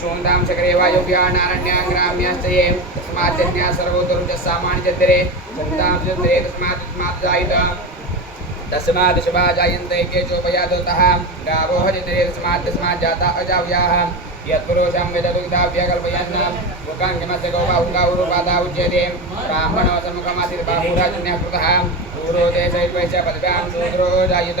शून्तां चक्रे वायुव्या नारण्या ग्राम्याश्च ये तस्माज्जन्या सर्वोत्तरुच सन्तां चत्रे तस्मात् तस्मात् जायित तस्मात् शुभा जायन्ते केचोपयादतः गावो हरितरे तस्मात् तस्मात् जाता अजाव्याः। यत्पुरुषं विददुग्धाव्यकल्पयन् मुखं किमस्य गौबाहुङ्गाहुरुपादा उच्यते। ब्राह्मणो सन्मुखमासीत् बाहुराजन्यः कृतः। सूरो शैल्वैश्च पदव्यां शूद्रो जायित।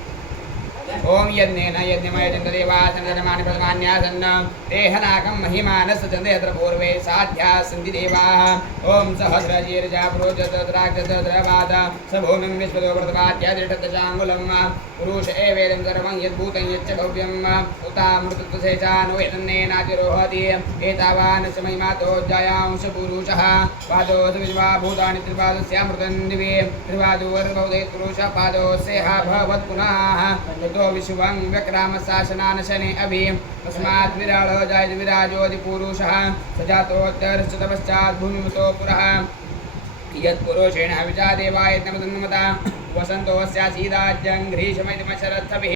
ओम यज्ञेन यज्ञमय चन्द्रदेवासनमानि प्रथमान्यासन्न तेहनाकं महिमानस्य चन्द्रयत्र पूर्वे साध्या सन्ति देवाः ॐ सहस्रजीर्जा प्रोजतद्राक्षतद्रवाद स भूमिं विश्वतो व्रतवाद्यादिष्टदशाङ्गुलं पुरुष एवेदं सर्वं यद्भूतं यच्च भव्यम् उतामृतत्वसेचानुवेदन्नेनातिरोहति एतावान् स महिमातो जयांश पुरुषः। पादोऽथ विश्वा भूतानि त्रिपादस्यामृतं दिवे त्रिपादोर्भवते पुरुषः पादोऽस्यः भवत् पुनः ततो विश्वं व्यक्रामशासनान् शनि अभि। तस्मात् विराळो विराजोऽधिपुरुषः स जातोत्तरश्च भूमिमतो पुरः। यत्पुरुषेण विचादेवाय नमता वसन्तोऽस्यासीदाज्यं घ्रीशमयतिमशरथभिः